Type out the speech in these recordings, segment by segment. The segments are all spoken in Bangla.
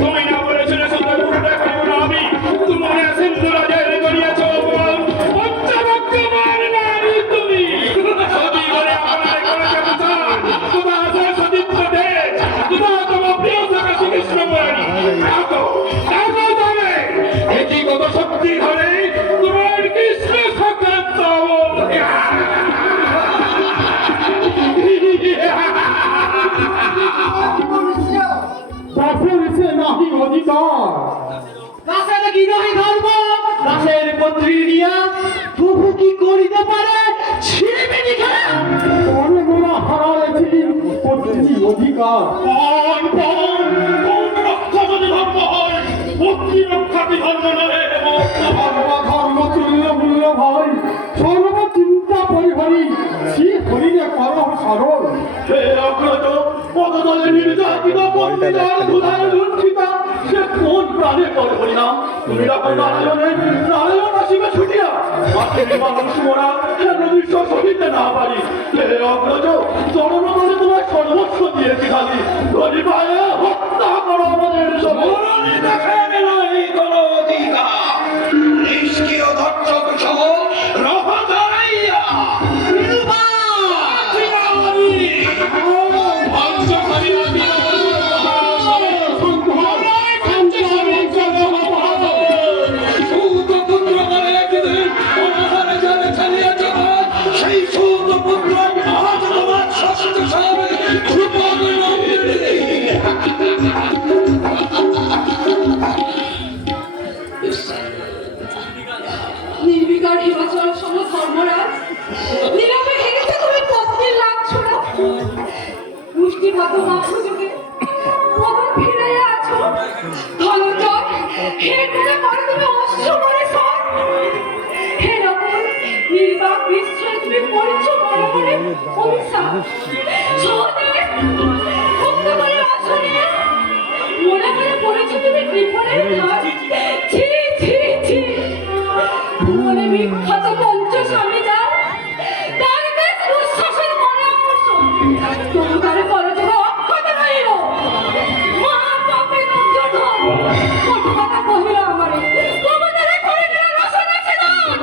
তুমি না বলেছিলে আমি তোমার সিন্ধু রাজের করিয়েছ পঞ্চবক্ষমান নারী তুমি সতী বলে আমার করেছে প্রচার তোমার সতীত্ব দেশ তোমার প্রিয় থাকা শ্রীকৃষ্ণ মুরারি দেখো তবে একই কত শক্তি ধরে তোমার কৃষ্ণ সংক্রান্ত দাসের নাহি অধিকার, দাসের কি নাহি ধর্ম, দাসের পত্রী নিয়া প্রভু কি করিতে পারে ছিড়িমিড়ি খেলা অনেকগুলো হারাইছি পত্রী অধিকার। রক্ষা যদি ধর্ম হয় পত্নী রক্ষা কি ধর্ম নহে ধর্ম তুল্য মূল্য ভাই সর্ব চিন্তা পরিহরি শ্রী হরিণে করহ সরল। হে অগ্রজ পদতলে নির্যাতিত পত্নীদের ধুলায় লুণ্ঠিতা সে কোন প্রাণে পর হরিনাম তুমি রাখো নারায়ণের নারায়ণ আসিবে ছুটিয়া মাতৃ মানুষ মোরা কেন বিশ্ব সহিতে না পারি। হে অগ্রজ চরণ বলে তোমার সর্বস্ব দিয়েছি খালি ধরি পায়ে হত্যা করো আমাদের মরণে দেখাবে নাই কোন অধিকার নিষ্ক্রিয় দর্শক সহ রহ দাঁড়াইয়া নির্বিকার হিমাচল সম ধর্মরাজ নীরবে হেরেছে তুমি পত্নীর লাভ ছোড়া মুষ্টিবদ্ধ মাত্র যুগে পদন ফিরাইয়া আছো ধনঞ্জয় হে করে করে তুমি অশ্ব মনে সর হে রকম নির্বাক বিস্ময় তুমি পড়েছ মনে মনে অভিশাপ সহজে মুক্ত করে আসনে মনে মনে পড়েছ তুমি কৃপণের ঘাট ছি ছি ছি মনে বিখ্যাত পঞ্চস্বামী যার তার বেশ উচ্ছ্বাসের মনে আকর্ষণ তবু তারে পরযোগ অক্ষত রইল মা পাপে দুর্যোধন কটু কথা কহিল আমারে তবু তারে করে দিল রসনাছে দান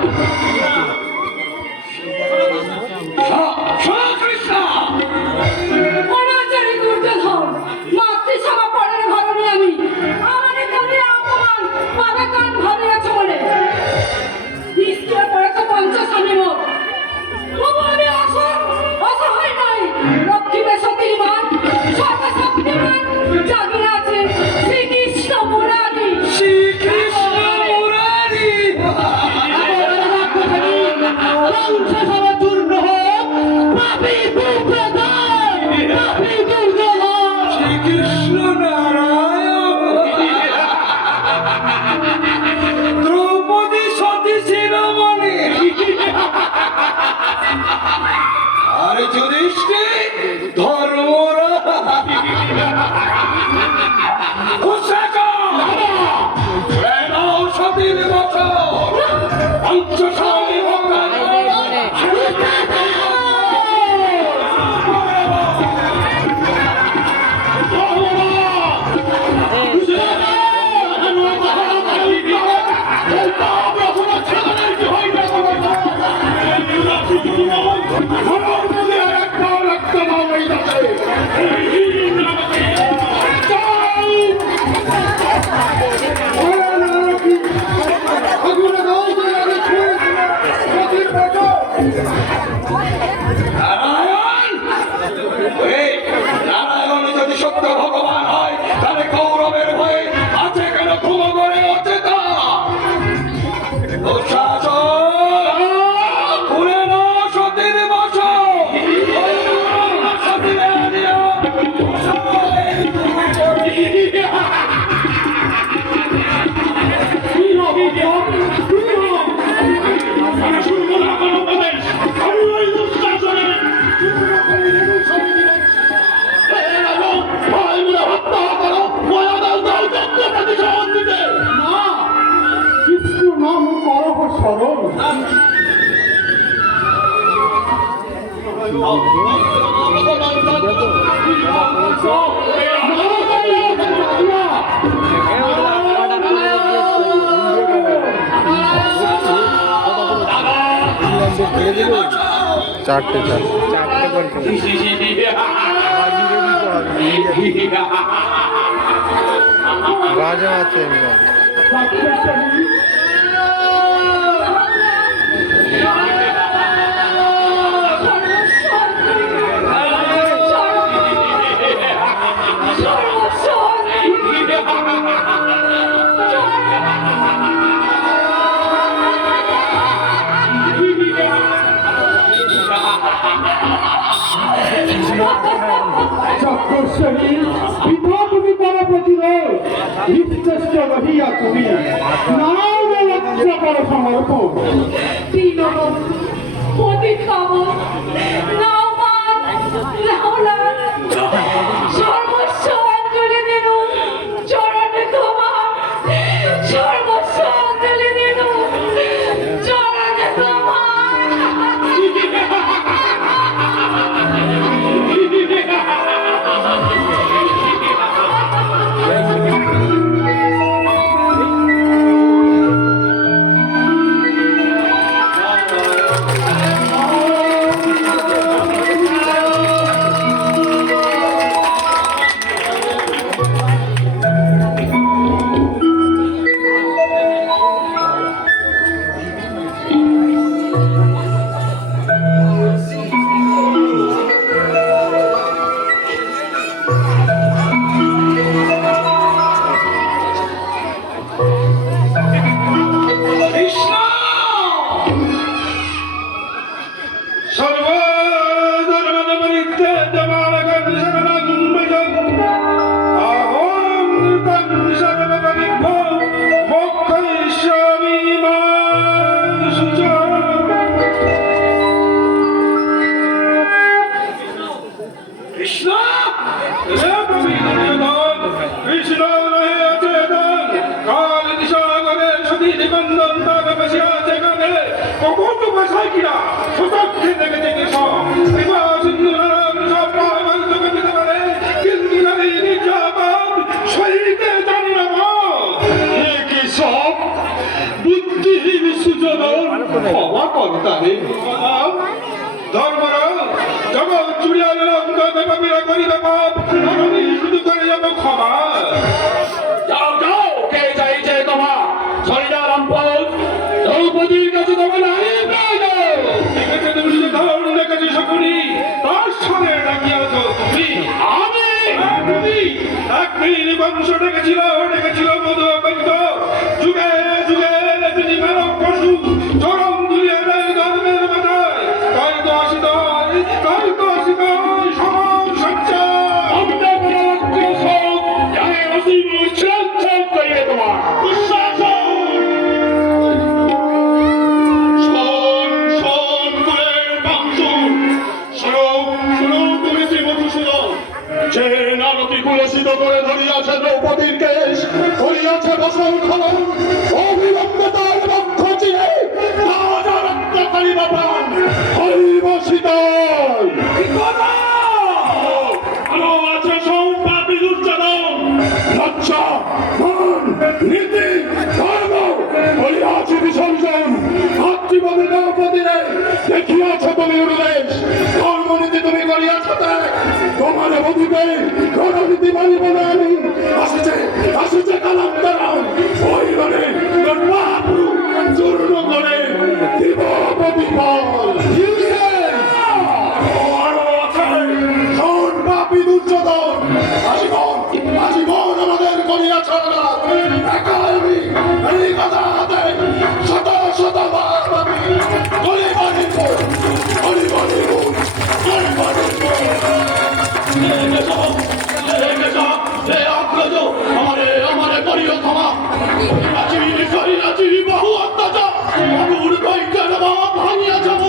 অনাচারী দুর্যোধন মাতৃসভা পড়ার ঘরণে আমি আমারে করে অপমান পাবে কান ভাবিয়াছ বলে নিশ্চয় পড়েছ পঞ্চস্বামী মোট তবু আমি অসহায় নাই রক্ষিবে সতীমান সর্বশক্তিমান জাগিয়ে আছে শ্রীকৃষ্ণ মুরারি শ্রীকৃষ্ণ মুরারি পঞ্চসভা চূর্ণ হোক পাপী দুর্যোধন, পাপী দুর্যোধন। শ্রীকৃষ্ণ নারায়ণ দ্রৌপদী সতী শিরোমণি আর যুধিষ্ঠির ধর্মরাজ সতীর বছর পঞ্চস্বামী নারায়ণ যদি সত্য ভগবান হয় তাহলে কৌরবের ভয়ে আছে কেন খুব করে অচেতা খুলে না সতীর বছর চারটে বলছে রাজা আছে চক্রশ্বরী পিতা তুমি করো প্রতিরোধ নিশ্চেষ্ট রহিয়া তুমি নাও লজ্জা করো সমর্পণ দীনবন্ধু পতিত পাবন নাওমান লাউলান সর্বস্ব অঞ্জলি দিনু চরণে তোমার সর্বস্ব অঞ্জলি দিনু চরণে তোমার জগৎ চুড়িয়া করিবে পাপ আমি শুধু করে যাব ক্ষমা যাও যাও কে চাইছে তোমা সরিদারাম পদ দ্রৌপদীর কাছে তোমার নাই দেখেছে তুমি শুধু ধরুন দেখেছি শকুনি তার সঙ্গে ডাকিয়াছ তুমি আমি একদিন বংশ ডেকেছিল মধু অপন্ত যুগে যুগে তিনি মানব পশু চরম দুলিয়া নেই ধর্মের মাথায় তাই তো আসিত সমান সচ্চা কুলসিত করে ধরিয়াছে দ্রৌপদীর কেশ করিয়াছে বসন খনন অবিলম্বে তার বক্ষ চিরে রাজা রক্তকারী বাপান হরিব শীতল আরো আছে সম্পাপী দুর্যোধন লজ্জা মান নীতি ধর্ম করিয়াছে বিসর্জন মাতৃপদে দ্রৌপদীরে দেখিয়াছে তুমি উল্লেশ ধর্মনীতি তুমি করিয়াছ ত্যাগ তোমার বধূকে গণনীতি মানিব না আমি আসিছে কালান্তরাম ওই ঘরে তোর বাপু চূর্ণ করে দিব প্রতিফল পাপী দুর্যোধন আজীবন আমাদের করিয়াছ আমি এই কথা শত শত বার আমি আমারে করিও ক্ষমা বহু অত্যাচার ভাঙিয়া যাব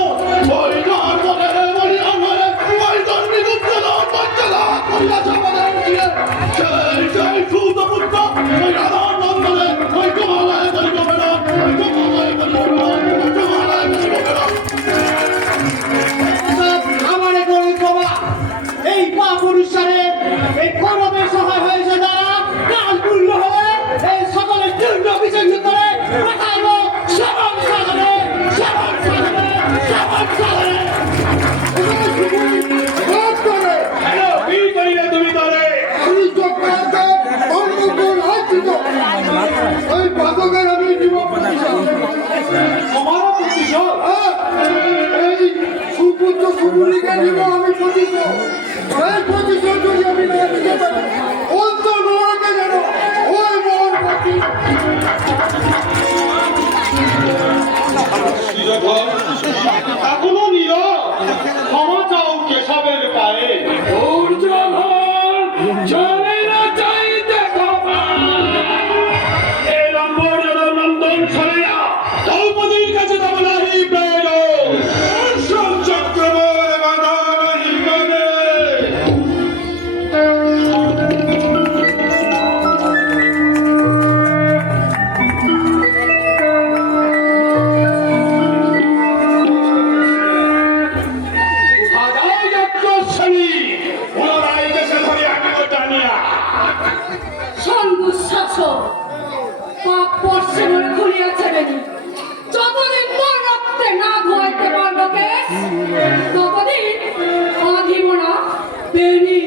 তোকে দিব আমি প্রতিশোধ। এই প্রতিশোধ যদি আমি না দিতে পারি, অন্ত নরকে যেন ওই মোহন পাখি। এখনো নীরব, ক্ষমা চাও কেশবের পায়ে। এরম বড় নন্দন ছড়িয়া দ্রৌপদীর কাছে তব নাহি প্রয়োজন। চক্রবর বাধা নাহি মানে। কোথায় যাত্রশ্রেণী পুনরায় দেশে ধরে আনিব টানিয়া। সন্দুঃশাসক পাপ পর্ষে মনে খুলিয়াছে বেনি যতদিন তোর রক্তে না ধোয়াইতে পারবো কে ততদিন বাঁধিব না বেনি।